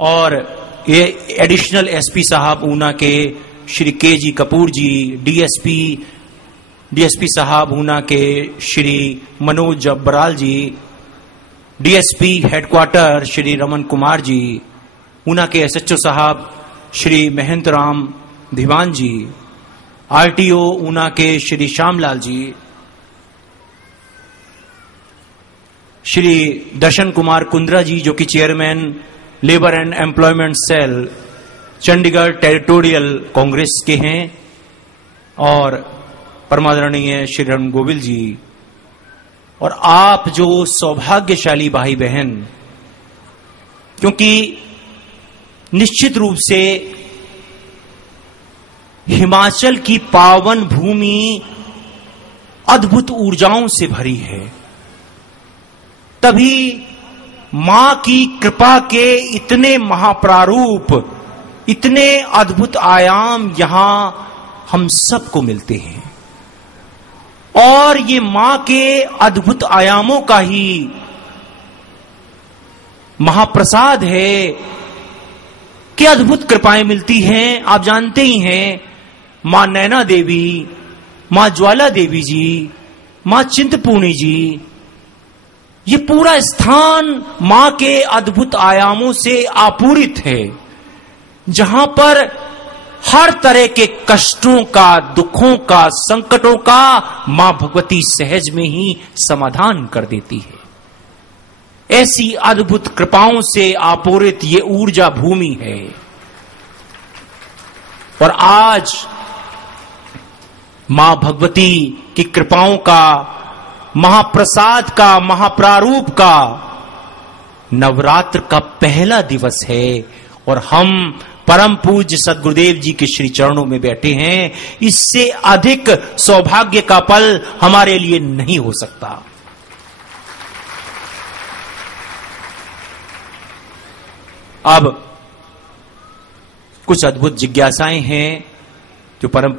और ये additional SP साहब ऊना के श्री के.जी. कपूर जी, डीएसपी साहब ऊना के श्री मनोज जब्बराल जी, डीएसपी हेडक्वार्टर श्री रमन कुमार जी, ऊना के एसएचओ साहब श्री महेंद्र राम दीवान जी, आरटीओ ऊना के श्री श्यामलाल जी, श्री दर्शन कुमार कुंद्रा जी जो कि chairman labour and employment cell Chandigarh territorial Congress के हैं, और परमादरणीय श्री रण गोविल जी, और आप जो सौभाग्यशाली भाई बहन, क्योंकि निश्चित रूप से हिमाचल की पावन भूमि अद्भुत ऊर्जाओं से भरी है, तभी मां की कृपा के इतने महाप्रारूप, इतने अद्भुत आयाम यहां हम सबको मिलते हैं, और ये मां के अद्भुत आयामों का ही महाप्रसाद है कि अद्भुत कृपाएं मिलती हैं। आप जानते ही हैं, मां नैना देवी, मां ज्वाला देवी जी, मां चिंतपूर्णी जी, ये पूरा स्थान मां के अद्भुत आयामों से आपूरित है, जहां पर हर तरह के कष्टों का, दुखों का, संकटों का मां भगवती सहज में ही समाधान कर देती है। ऐसी अद्भुत कृपाओं से आपूरित ये ऊर्जा भूमि है, और आज मां भगवती की कृपाओं का, महाप्रसाद का, महाप्रारूप का नवरात्र का पहला दिवस है, और हम परम पूज्य सद्गुरुदेव जी के श्री चरणों में बैठे हैं। इससे अधिक सौभाग्य का पल हमारे लिए नहीं हो सकता। अब कुछ अद्भुत जिज्ञासाएं हैं जो परम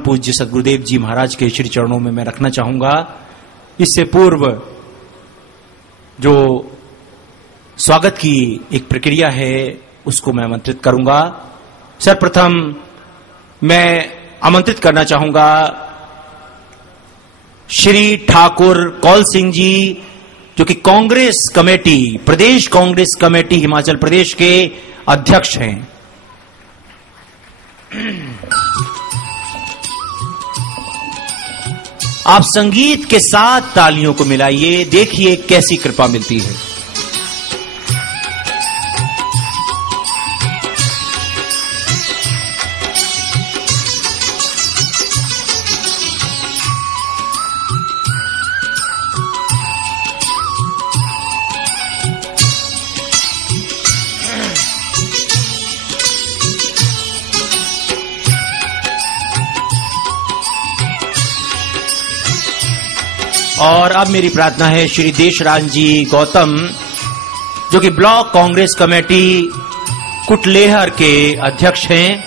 पूज्य सद्गुरुदेव जी महाराज के श्री चरणों में मैं रखना चाहूंगा। इससे पूर्व जो स्वागत की एक प्रक्रिया है उसको मैं आमंत्रित करूंगा। सर्वप्रथम मैं आमंत्रित करना चाहूंगा श्री ठाकुर कौल सिंह जी, जो कि कांग्रेस कमेटी, प्रदेश कांग्रेस कमेटी हिमाचल प्रदेश के अध्यक्ष हैं। आप संगीत के साथ तालियों को मिलाइए, देखिए कैसी कृपा मिलती है। और अब मेरी प्रार्थना है श्री देशराज जी गौतम, जो कि ब्लॉक कांग्रेस कमेटी कुटलेहर के अध्यक्ष हैं,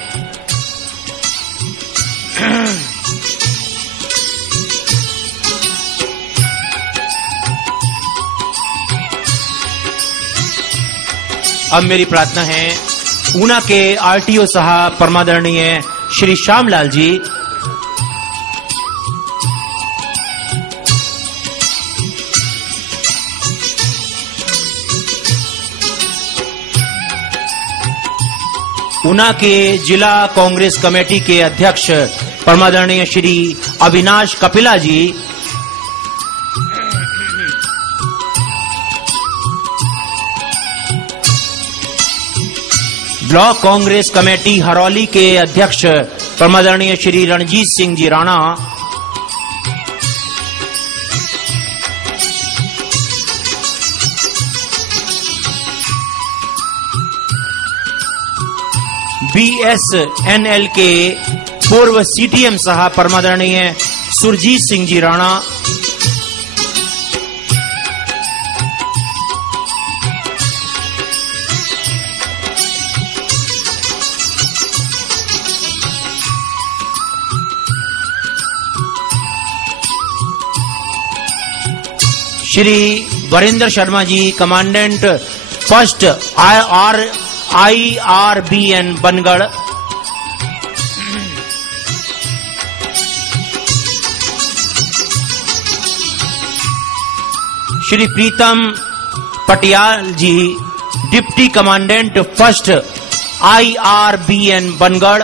अब मेरी प्रार्थना है ऊना के आरटीओ साहब परमादरणीय श्री श्यामलाल जी, ऊना के जिला कांग्रेस कमेटी के अध्यक्ष परमादरणीय श्री अविनाश कपिला जी, ब्लॉक कांग्रेस कमेटी हरौली के अध्यक्ष परमादरणीय श्री रणजीत सिंह जी राणा, BSNL के पूर्व CTM साहब परमादरणीय Surjit Singh ji Rana, Shri Varinder Sharma ji commandant first IRBN Bangarh, Shri Pritam Patial ji, deputy commandant first IRBN Bangarh,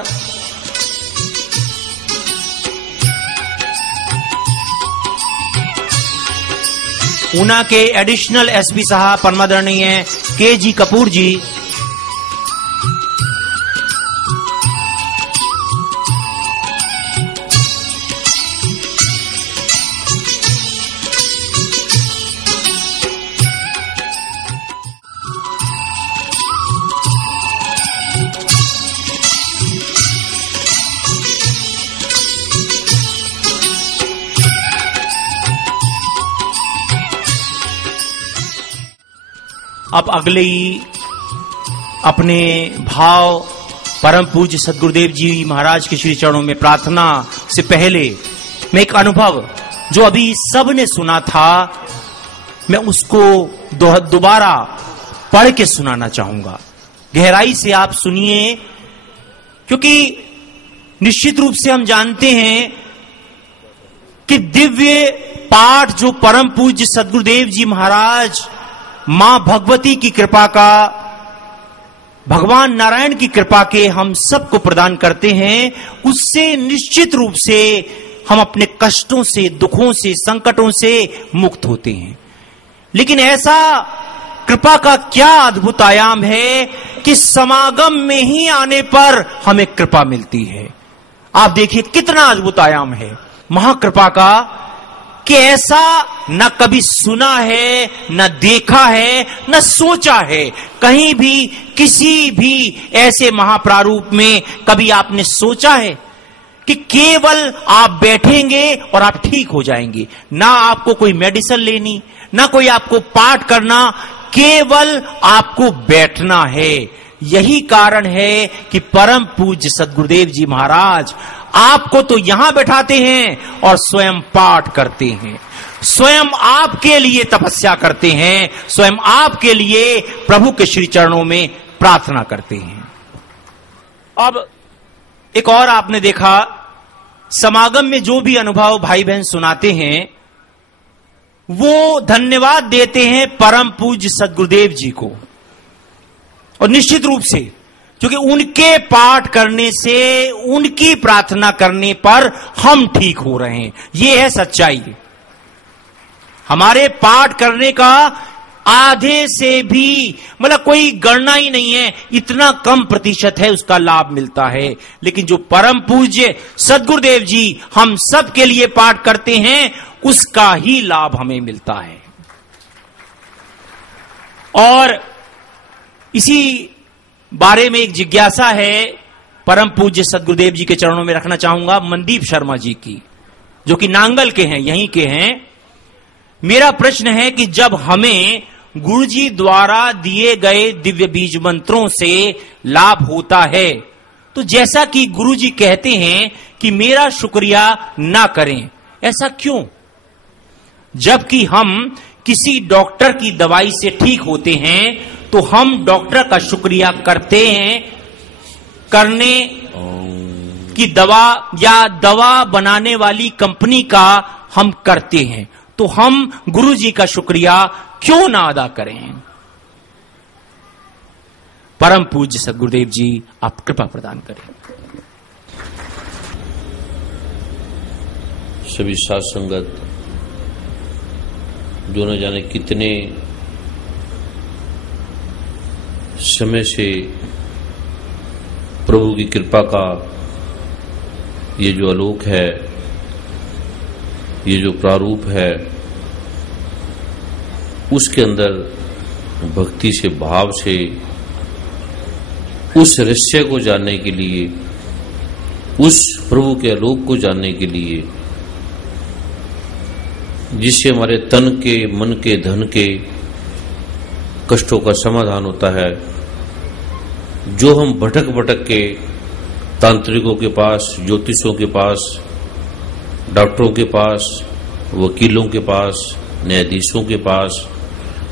Una के एडिशनल एसपी साहब परमादरणीय KG कपूर जी, अब अगले ही अपने भाव परम पूज्य सद्गुरुदेव जी महाराज के श्री चरणों में प्रार्थना से पहले मैं एक अनुभव जो अभी सबने सुना था, मैं उसको दोबारा पढ़ के सुनाना चाहूंगा। गहराई से आप सुनिए, क्योंकि निश्चित रूप से हम जानते हैं कि दिव्य पाठ जो परम पूज्य सद्गुरुदेव जी महाराज मां भगवती की कृपा का, भगवान नारायण की कृपा के हम सबको प्रदान करते हैं, उससे निश्चित रूप से हम अपने कष्टों से, दुखों से, संकटों से मुक्त होते हैं। लेकिन ऐसा कृपा का क्या अद्भुत आयाम है कि समागम में ही आने पर हमें कृपा मिलती है। आप देखिए कितना अद्भुत आयाम है महाकृपा का, कि ऐसा न कभी सुना है, न देखा है, न सोचा है। कहीं भी किसी भी ऐसे महाप्रारूप में कभी आपने सोचा है कि केवल आप बैठेंगे और आप ठीक हो जाएंगे, ना आपको कोई मेडिसिन लेनी, ना कोई आपको पाठ करना, केवल आपको बैठना है। यही कारण है कि परम पूज्य सद्गुरुदेव जी महाराज आपको तो यहां बैठाते हैं और स्वयं पाठ करते हैं, स्वयं आपके लिए तपस्या करते हैं, स्वयं आपके लिए प्रभु के श्री चरणों में प्रार्थना करते हैं। अब एक और आपने देखा, समागम में जो भी अनुभव भाई बहन सुनाते हैं वो धन्यवाद देते हैं परम पूज्य सद्गुरुदेव जी को, और निश्चित रूप से क्योंकि उनके पाठ करने से, उनकी प्रार्थना करने पर हम ठीक हो रहे हैं। यह है सच्चाई। हमारे पाठ करने का आधे से भी मतलब कोई गणना ही नहीं है, इतना कम प्रतिशत है उसका लाभ मिलता है। लेकिन जो परम पूज्य सद्गुरुदेव जी हम सब के लिए पाठ करते हैं, उसका ही लाभ हमें मिलता है। और इसी बारे में एक जिज्ञासा है, परम पूज्य सद्गुरुदेव जी के चरणों में रखना चाहूंगा मनदीप शर्मा जी की, जो कि नांगल के हैं, यहीं के हैं। मेरा प्रश्न है कि जब हमें गुरु जी द्वारा दिए गए दिव्य बीज मंत्रों से लाभ होता है, तो जैसा कि गुरु जी कहते हैं कि मेरा शुक्रिया ना करें, ऐसा क्यों? जबकि हम किसी डॉक्टर की दवाई से ठीक होते हैं तो हम डॉक्टर का शुक्रिया करते हैं, करने की दवा या दवा बनाने वाली कंपनी का हम करते हैं, तो हम गुरु जी का शुक्रिया क्यों ना अदा करें? परम पूज्य सद्गुरुदेव जी आप कृपा प्रदान करें। सभी साध संगत जो न जाने कितने समय से प्रभु की कृपा का ये जो आलोक है, ये जो प्रारूप है, उसके अंदर भक्ति से, भाव से उस रहस्य को जानने के लिए, उस प्रभु के आलोक को जानने के लिए, जिससे हमारे तन के, मन के, धन के कष्टों का समाधान होता है, जो हम भटक भटक के तांत्रिकों के पास, ज्योतिषों के पास, डॉक्टरों के पास, वकीलों के पास, न्यायाधीशों के पास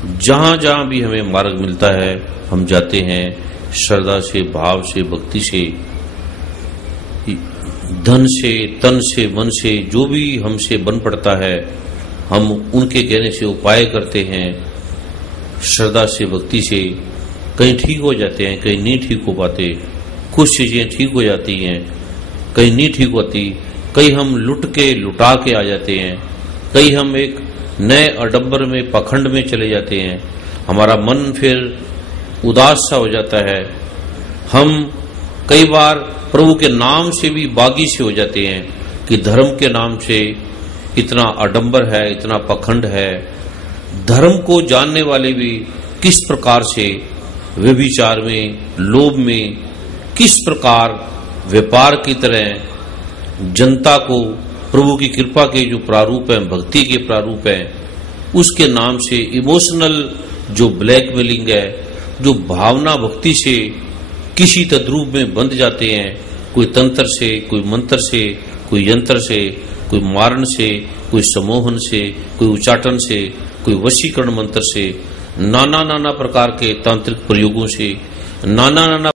जहां जहां भी हमें मार्ग मिलता है हम जाते हैं, श्रद्धा से, भाव से, भक्ति से, धन से, तन से, मन से, जो भी हमसे बन पड़ता है हम उनके कहने से उपाय करते हैं, श्रद्धा से, भक्ति से। कहीं ठीक हो जाते हैं, कहीं नहीं ठीक हो पाते, कुछ चीजें ठीक हो जाती हैं, कहीं नहीं ठीक होती, कहीं हम लुटा के आ जाते हैं, कहीं हम एक नए अडंबर में, पखंड में चले जाते हैं, हमारा मन फिर उदास सा हो जाता है। हम कई बार प्रभु के नाम से भी बागी से हो जाते हैं कि धर्म के नाम से इतना अडंबर है, इतना पखंड है। धर्म को जानने वाले भी किस प्रकार से व्यभिचार में, लोभ में, किस प्रकार व्यापार की तरह जनता को प्रभु की कृपा के जो प्रारूप है, भक्ति के प्रारूप है, उसके नाम से इमोशनल जो ब्लैकमेलिंग है, जो भावना भक्ति से किसी तद्रूप में बंध जाते हैं, कोई तंत्र से, कोई मंत्र से, कोई यंत्र से, कोई मारण से, कोई सम्मोहन से, कोई उच्चाटन से, कोई वशीकरण मंत्र से, नाना नाना प्रकार के तांत्रिक प्रयोगों से, नाना नाना